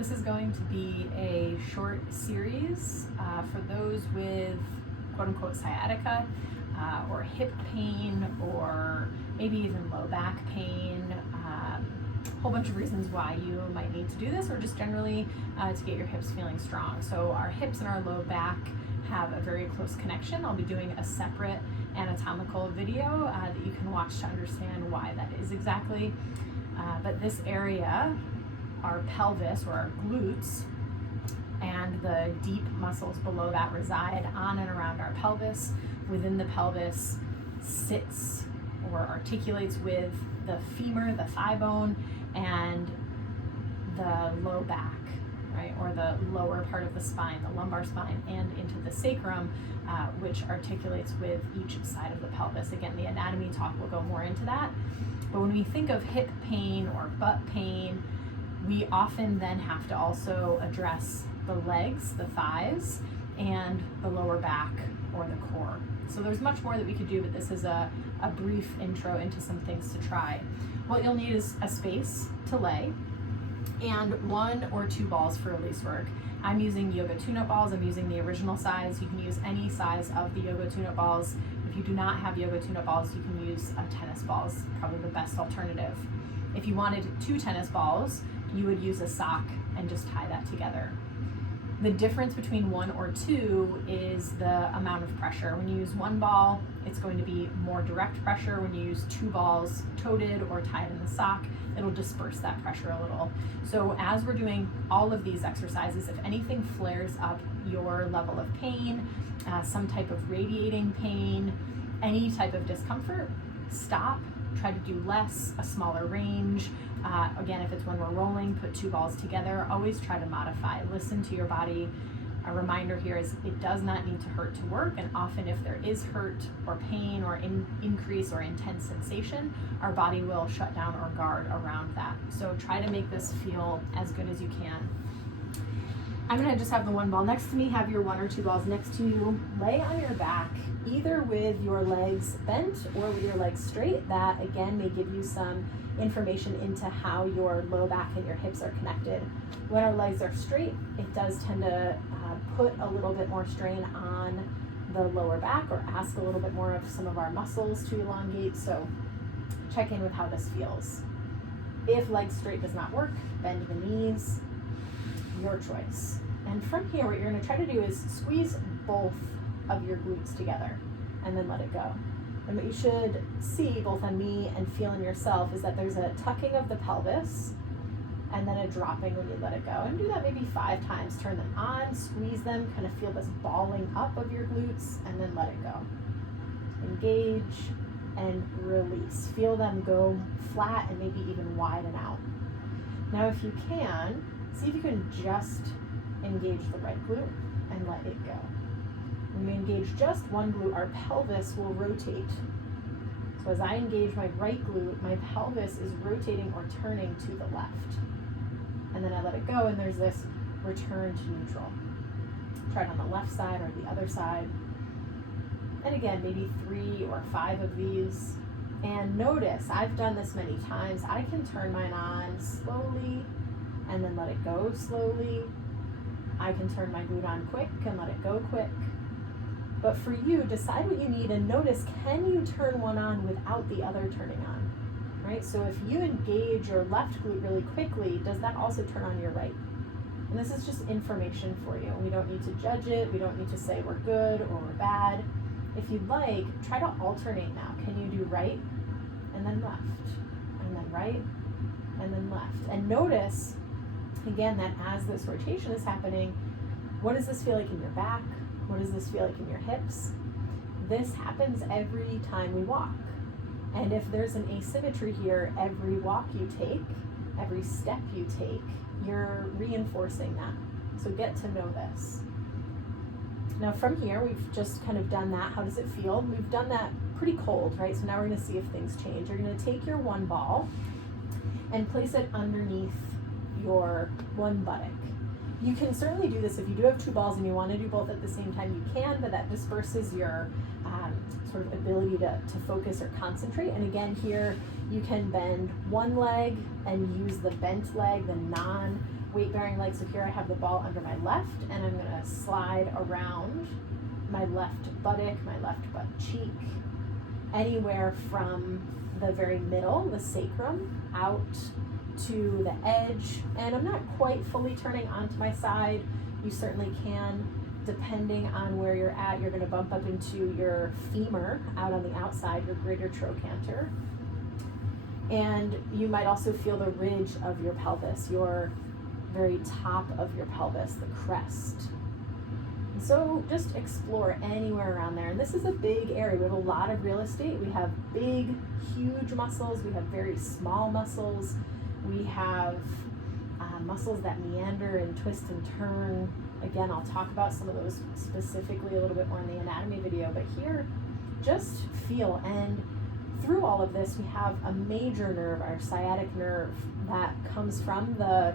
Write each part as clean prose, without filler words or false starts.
This is going to be a short series for those with quote-unquote sciatica or hip pain or maybe even low back pain. A whole bunch of reasons why you might need to do this, or just generally to get your hips feeling strong. So our hips and our low back have a very close connection. I'll be doing a separate anatomical video that you can watch to understand why that is exactly. But this area, our pelvis or our glutes, and the deep muscles below that reside on and around our pelvis. Within the pelvis sits or articulates with the femur, the thigh bone, and the low back, right, or the lower part of the spine, the lumbar spine, and into the sacrum, which articulates with each side of the pelvis. Again, the anatomy talk will go more into that. But when we think of hip pain or butt pain, we often then have to also address the legs, the thighs, and the lower back or the core. So there's much more that we could do, but this is a brief intro into some things to try. What you'll need is a space to lay and 1 or 2 balls for release work. I'm using yoga tune-up balls. I'm using the original size. You can use any size of the yoga tune-up balls. If you do not have yoga tune-up balls, you can use tennis balls, probably the best alternative. If you wanted 2 tennis balls, you would use a sock and just tie that together. The difference between 1 or 2 is the amount of pressure. When you use 1 ball, it's going to be more direct pressure. When you use 2 balls toted or tied in the sock, it'll disperse that pressure a little. So as we're doing all of these exercises, if anything flares up your level of pain, some type of radiating pain, any type of discomfort, stop, try to do less, a smaller range. Again, if it's when we're rolling, put 2 balls together. Always try to modify. Listen to your body. A reminder here is it does not need to hurt to work, and often if there is hurt or pain or increase or intense sensation, our body will shut down or guard around that. So try to make this feel as good as you can. I'm gonna just have the 1 ball next to me, have your 1 or 2 balls next to you. Lay on your back, either with your legs bent or with your legs straight. That again may give you some information into how your low back and your hips are connected. When our legs are straight, it does tend to put a little bit more strain on the lower back, or ask a little bit more of some of our muscles to elongate. So check in with how this feels. If legs straight does not work, bend the knees, your choice. And from here, what you're going to try to do is squeeze both of your glutes together and then let it go. And what you should see both on me and feel in yourself is that there's a tucking of the pelvis and then a dropping when you let it go. And do that maybe 5 times. Turn them on, squeeze them, kind of feel this balling up of your glutes, and then let it go. Engage and release. Feel them go flat and maybe even widen out. Now if you can, see if you can just engage the right glute and let it go. When we engage just one glute, our pelvis will rotate. So as I engage my right glute, my pelvis is rotating or turning to the left. And then I let it go, and there's this return to neutral. Try it on the left side or the other side. And again, maybe 3 or 5 of these. And notice, I've done this many times, I can turn mine on slowly and then let it go slowly. I can turn my glute on quick and let it go quick. But for you, decide what you need and notice, can you turn one on without the other turning on, right? So if you engage your left glute really quickly, does that also turn on your right? And this is just information for you. We don't need to judge it. We don't need to say we're good or we're bad. If you'd like, try to alternate now. Can you do right and then left, and then right and then left? And notice, again, that as this rotation is happening, what does this feel like in your back? What does this feel like in your hips? This happens every time we walk. And if there's an asymmetry here, every walk you take, every step you take, you're reinforcing that. So get to know this. Now from here, we've just kind of done that. How does it feel? We've done that pretty cold, right? So now we're gonna see if things change. You're gonna take your 1 ball and place it underneath your 1 buttock. You can certainly do this if you do have two balls and you want to do both at the same time, you can, but that disperses your sort of ability to focus or concentrate. And again, here you can bend one leg and use the bent leg, the non-weight bearing leg. So here I have the ball under my left, and I'm going to slide around my left buttock, my left butt cheek, anywhere from the very middle, the sacrum, out to the edge. And I'm not quite fully turning onto my side. You certainly can. Depending on where you're at, you're going to bump up into your femur out on the outside, your greater trochanter. And you might also feel the ridge of your pelvis, your very top of your pelvis, the crest. And so just explore anywhere around there. And this is a big area. We have a lot of real estate. We have big, huge muscles. We have very small muscles. We have muscles that meander and twist and turn. Again, I'll talk about some of those specifically a little bit more in the anatomy video, but here, just feel. And through all of this, we have a major nerve, our sciatic nerve, that comes from the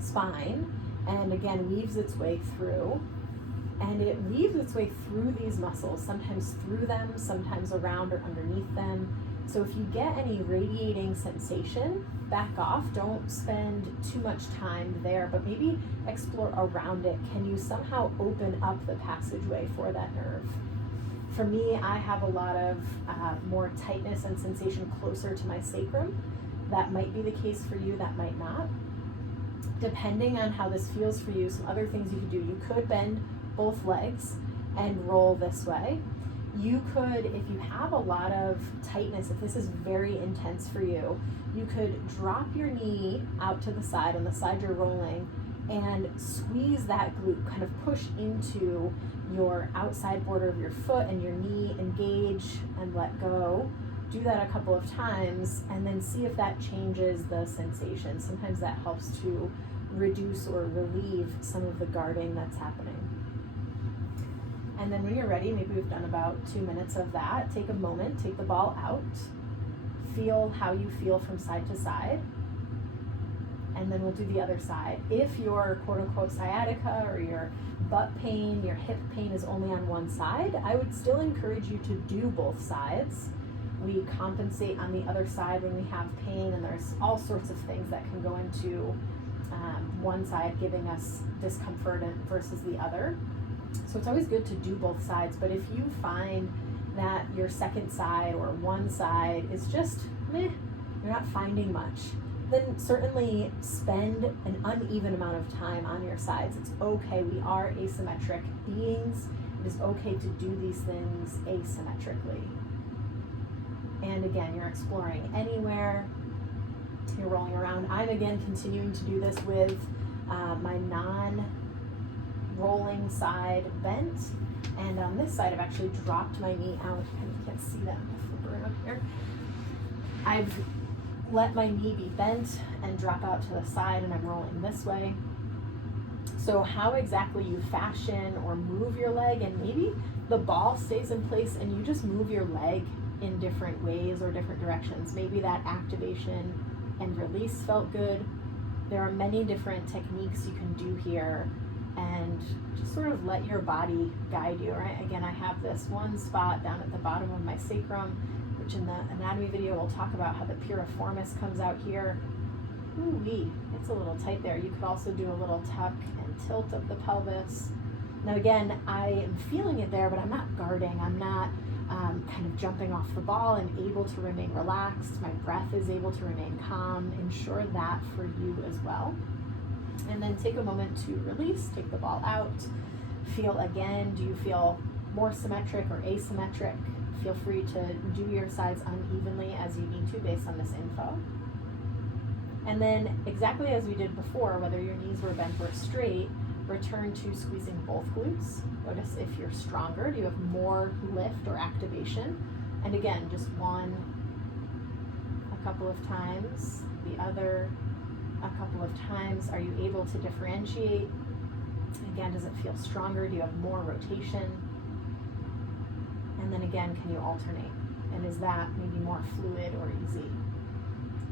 spine and again weaves its way through. And it weaves its way through these muscles, sometimes through them, sometimes around or underneath them. So if you get any radiating sensation, back off. Don't spend too much time there, but maybe explore around it. Can you somehow open up the passageway for that nerve? For me, I have a lot of more tightness and sensation closer to my sacrum. That might be the case for you, that might not. Depending on how this feels for you, some other things you could do. You could bend both legs and roll this way. You could, if you have a lot of tightness, if this is very intense for you, you could drop your knee out to the side, on the side you're rolling, and squeeze that glute, kind of push into your outside border of your foot and your knee, engage and let go. Do that a couple of times and then see if that changes the sensation. Sometimes that helps to reduce or relieve some of the guarding that's happening. And then when you're ready, maybe we've done about 2 minutes of that, take a moment, take the ball out, feel how you feel from side to side, and then we'll do the other side. If your quote-unquote sciatica or your butt pain, your hip pain is only on one side, I would still encourage you to do both sides. We compensate on the other side when we have pain, and there's all sorts of things that can go into one side giving us discomfort versus the other. So it's always good to do both sides, but if you find that your second side or one side is just meh, you're not finding much, then certainly spend an uneven amount of time on your sides. It's okay, we are asymmetric beings. It is okay to do these things asymmetrically. And again, you're exploring anywhere, you're rolling around. I'm again continuing to do this with my non-rolling side bent. And on this side, I've actually dropped my knee out. You can't see that, I'm flipping up here. I've let my knee be bent and drop out to the side, and I'm rolling this way. So how exactly you fashion or move your leg, and maybe the ball stays in place and you just move your leg in different ways or different directions. Maybe that activation and release felt good. There are many different techniques you can do here, and just sort of let your body guide you, right? Again, I have this one spot down at the bottom of my sacrum, which in the anatomy video we'll talk about how the piriformis comes out here. Ooh-wee, it's a little tight there. You could also do a little tuck and tilt of the pelvis. Now again, I am feeling it there, but I'm not guarding. I'm not kind of jumping off the ball. I'm able to remain relaxed. My breath is able to remain calm. Ensure that for you as well. And then take a moment to release, take the ball out. Feel again, do you feel more symmetric or asymmetric? Feel free to do your sides unevenly as you need to based on this info. And then exactly as we did before, whether your knees were bent or straight, return to squeezing both glutes. Notice if you're stronger, do you have more lift or activation? And again, just one a couple of times, the other a couple of times. Are you able to differentiate? Again, does it feel stronger? Do you have more rotation? And then again, can you alternate? And is that maybe more fluid or easy?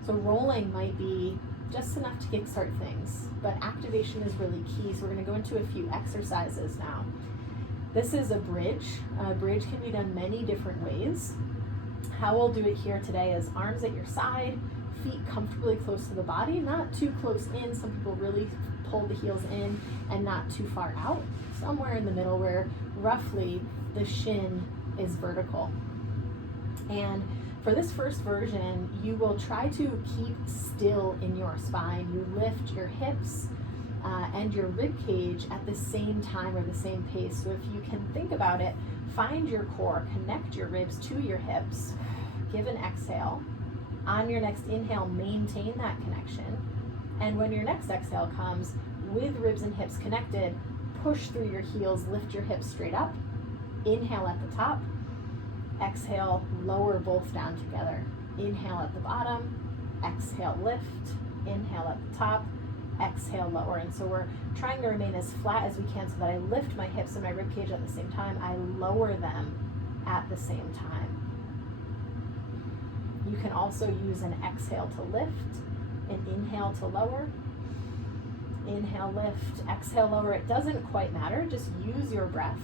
So rolling might be just enough to kickstart things, but activation is really key. So we're going to go into a few exercises now. This is a bridge. A bridge can be done many different ways. How we'll do it here today is arms at your side, feet comfortably close to the body, not too close in. Some people really pull the heels in and not too far out. Somewhere in the middle where roughly the shin is vertical. And for this first version, you will try to keep still in your spine. You lift your hips and your rib cage at the same time or the same pace. So if you can think about it, find your core, connect your ribs to your hips, give an exhale. On your next inhale, maintain that connection. And when your next exhale comes, with ribs and hips connected, push through your heels, lift your hips straight up. Inhale at the top. Exhale, lower both down together. Inhale at the bottom. Exhale, lift. Inhale at the top. Exhale, lower. And so we're trying to remain as flat as we can so that I lift my hips and my rib cage at the same time. I lower them at the same time. You can also use an exhale to lift, an inhale to lower. Inhale, lift, exhale, lower. It doesn't quite matter. Just use your breath.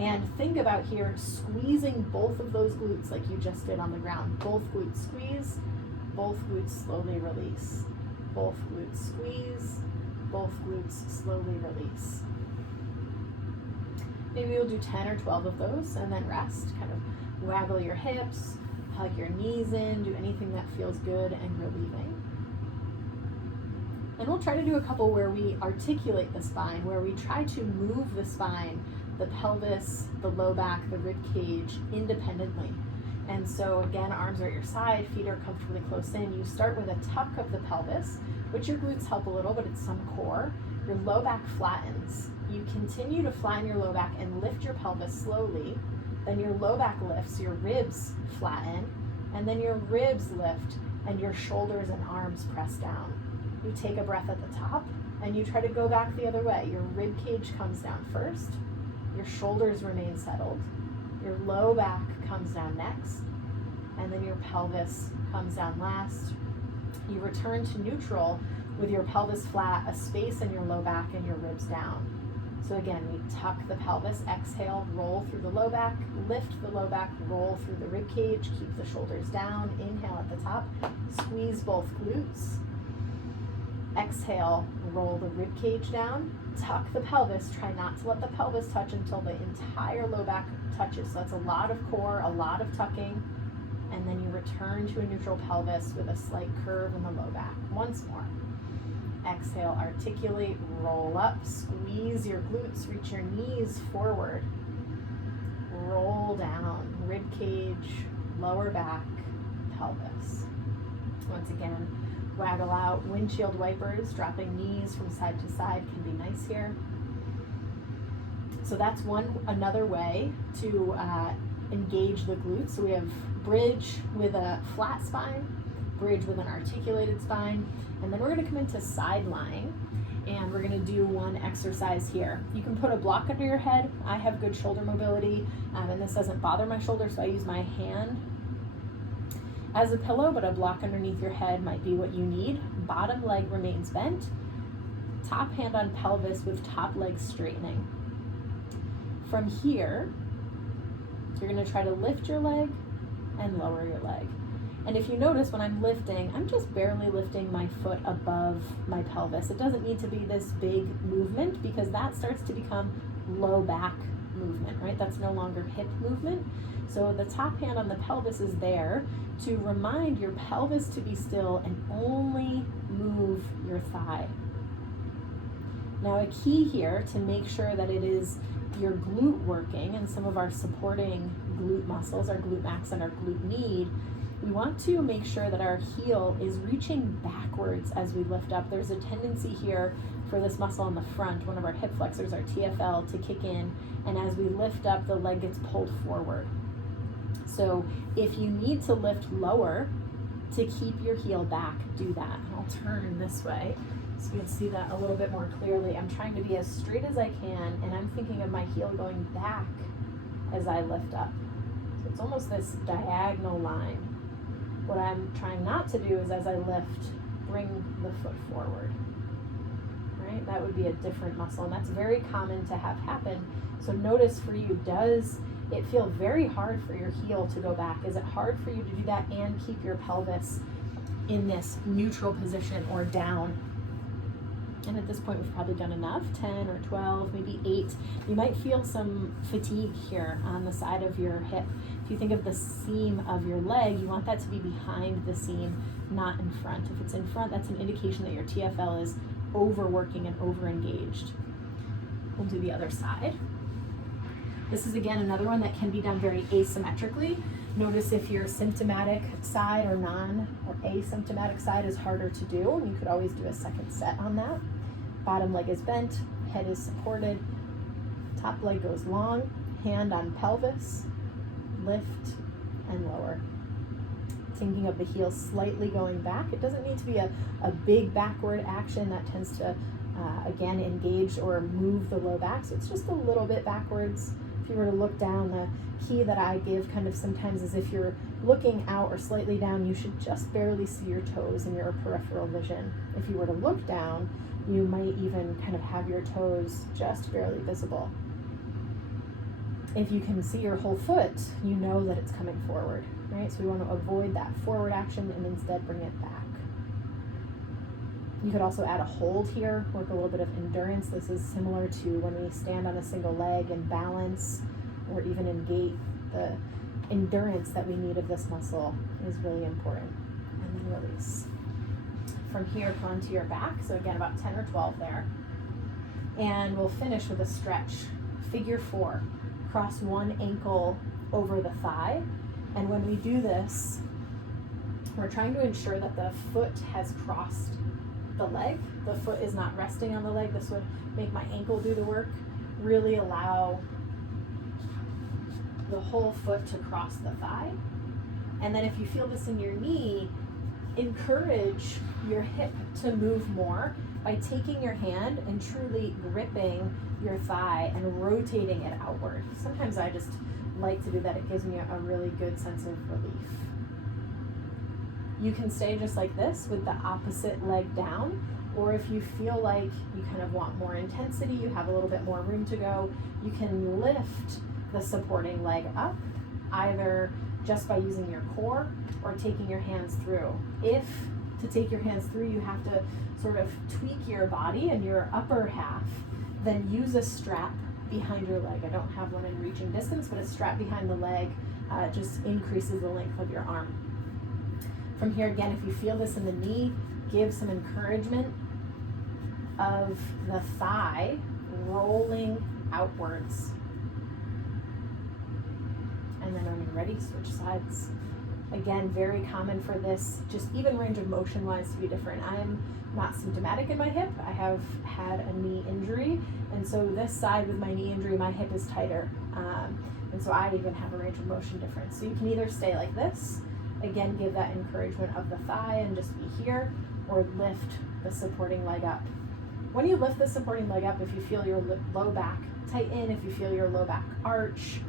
And think about here squeezing both of those glutes like you just did on the ground. Both glutes squeeze, both glutes slowly release. Both glutes squeeze, both glutes slowly release. Maybe you'll do 10 or 12 of those and then rest. Kind of waggle your hips, hug your knees in, do anything that feels good and relieving. And we'll try to do a couple where we articulate the spine, where we try to move the spine, the pelvis, the low back, the rib cage independently. And so again, arms are at your side, feet are comfortably close in. You start with a tuck of the pelvis, which your glutes help a little, but it's some core. Your low back flattens. You continue to flatten your low back and lift your pelvis slowly. Then your low back lifts, your ribs flatten, and then your ribs lift and your shoulders and arms press down. You take a breath at the top and you try to go back the other way. Your rib cage comes down first, your shoulders remain settled, your low back comes down next, and then your pelvis comes down last. You return to neutral with your pelvis flat, a space in your low back and your ribs down. So again, we tuck the pelvis, exhale, roll through the low back, lift the low back, roll through the rib cage, keep the shoulders down, inhale at the top, squeeze both glutes. Exhale, roll the rib cage down, tuck the pelvis, try not to let the pelvis touch until the entire low back touches. So that's a lot of core, a lot of tucking, and then you return to a neutral pelvis with a slight curve in the low back. Once more. Exhale, articulate, roll up, squeeze your glutes, reach your knees forward. Roll down, rib cage, lower back, pelvis. Once again, waggle out, windshield wipers, dropping knees from side to side can be nice here. So that's another way to engage the glutes. So we have bridge with a flat spine, bridge with an articulated spine, and then we're going to come into side lying, and we're going to do one exercise here. You can put a block under your head. I have good shoulder mobility, and this doesn't bother my shoulder, so I use my hand as a pillow, but a block underneath your head might be what you need. Bottom leg remains bent. Top hand on pelvis with top leg straightening. From here, you're going to try to lift your leg and lower your leg. And if you notice when I'm lifting, I'm just barely lifting my foot above my pelvis. It doesn't need to be this big movement because that starts to become low back movement, right? That's no longer hip movement. So the top hand on the pelvis is there to remind your pelvis to be still and only move your thigh. Now a key here to make sure that it is your glute working and some of our supporting glute muscles, our glute max and our glute med, we want to make sure that our heel is reaching backwards as we lift up. There's a tendency here for this muscle on the front, one of our hip flexors, our TFL, to kick in, and as we lift up, the leg gets pulled forward. So if you need to lift lower to keep your heel back, do that. And I'll turn this way so you can see that a little bit more clearly. I'm trying to be as straight as I can, and I'm thinking of my heel going back as I lift up. So it's almost this diagonal line. What I'm trying not to do is as I lift, bring the foot forward, right? That would be a different muscle, and that's very common to have happen. So notice for you, does it feel very hard for your heel to go back? Is it hard for you to do that and keep your pelvis in this neutral position or down? And at this point, we've probably done enough, 10 or 12, maybe 8. You might feel some fatigue here on the side of your hip. If you think of the seam of your leg, you want that to be behind the seam, not in front. If it's in front, that's an indication that your TFL is overworking and overengaged. We'll do the other side. This is, again, another one that can be done very asymmetrically. Notice if your symptomatic side or asymptomatic side is harder to do, you could always do a second set on that. Bottom leg is bent, head is supported, top leg goes long, hand on pelvis, lift and lower. Thinking of the heel slightly going back. It doesn't need to be a big backward action that tends to, again, engage or move the low back. So it's just a little bit backwards. If you were to look down, the key that I give kind of sometimes is if you're looking out or slightly down, you should just barely see your toes in your peripheral vision. If you were to look down, you might even kind of have your toes just barely visible. If you can see your whole foot, you know that it's coming forward, right? So we want to avoid that forward action and instead bring it back. You could also add a hold here, work a little bit of endurance. This is similar to when we stand on a single leg and balance, or even in gait. The endurance that we need of this muscle is really important. And then release. From here, come onto your back. So again, about 10 or 12 there. And we'll finish with a stretch. Figure 4. Cross one ankle over the thigh. And when we do this, we're trying to ensure that the foot has crossed the leg. The foot is not resting on the leg. This would make my ankle do the work. Really allow the whole foot to cross the thigh. And then if you feel this in your knee, encourage your hip to move more by taking your hand and truly gripping your thigh and rotating it outward. Sometimes I just like to do that. It gives me a really good sense of relief. You can stay just like this with the opposite leg down, or if you feel like you kind of want more intensity, you have a little bit more room to go, you can lift the supporting leg up, either just by using your core or taking your hands through. If to take your hands through, you have to sort of tweak your body and your upper half, then use a strap behind your leg. I don't have one in reaching distance, but a strap behind the leg just increases the length of your arm. From here, again, if you feel this in the knee, give some encouragement of the thigh rolling outwards. And then when you're ready, switch sides. Again, very common for this, just even range of motion wise, to be different. I'm not symptomatic in my hip. I have had a knee injury, and so this side with my knee injury, my hip is tighter. And so I even have a range of motion difference. So you can either stay like this, again, give that encouragement of the thigh and just be here, or lift the supporting leg up. When you lift the supporting leg up, if you feel your low back tighten, if you feel your low back arch,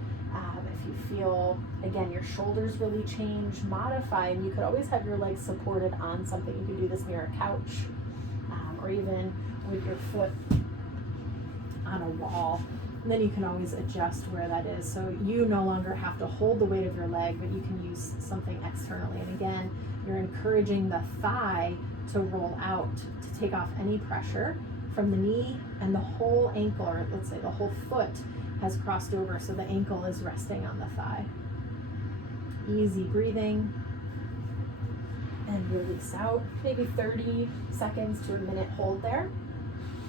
if you feel, again, your shoulders really change, modify, and you could always have your legs supported on something. You can do this near a couch, or even with your foot on a wall. And then you can always adjust where that is. So you no longer have to hold the weight of your leg, but you can use something externally. And again, you're encouraging the thigh to roll out, to take off any pressure from the knee, and the whole ankle, or let's say the whole foot, has crossed over, so the ankle is resting on the thigh. Easy breathing, and release out. Maybe 30 seconds to a minute hold there.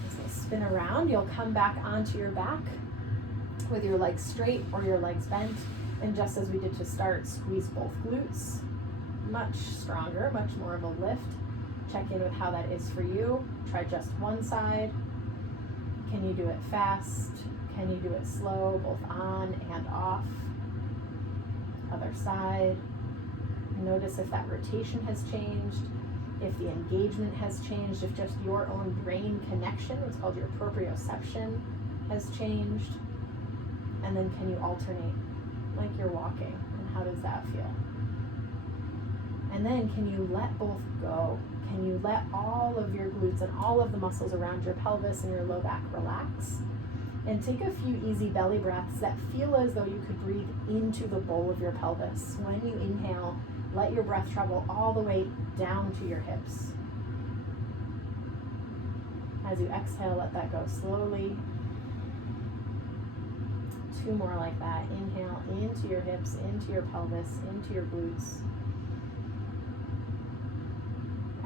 As they spin around, you'll come back onto your back with your legs straight or your legs bent, and just as we did to start, squeeze both glutes. Much stronger, much more of a lift. Check in with how that is for you. Try just one side. Can you do it fast? Can you do it slow, both on and off? Other side. Notice if that rotation has changed, if the engagement has changed, if just your own brain connection, what's called your proprioception, has changed. And then can you alternate like you're walking, and how does that feel? And then can you let both go? Can you let all of your glutes and all of the muscles around your pelvis and your low back relax? And take a few easy belly breaths that feel as though you could breathe into the bowl of your pelvis. When you inhale, let your breath travel all the way down to your hips. As you exhale, let that go slowly. 2 more like that. Inhale into your hips, into your pelvis, into your glutes.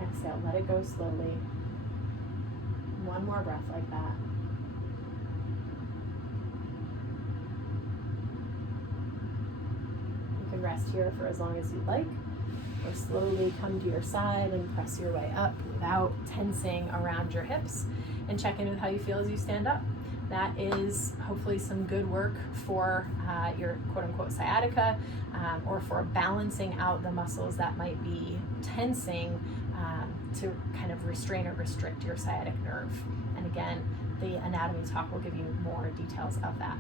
Exhale, let it go slowly. 1 more breath like that. You can rest here for as long as you'd like, or slowly come to your side and press your way up without tensing around your hips, and check in with how you feel as you stand up. That is hopefully some good work for your quote-unquote sciatica, or for balancing out the muscles that might be tensing to kind of restrain or restrict your sciatic nerve. And again, the anatomy talk will give you more details of that.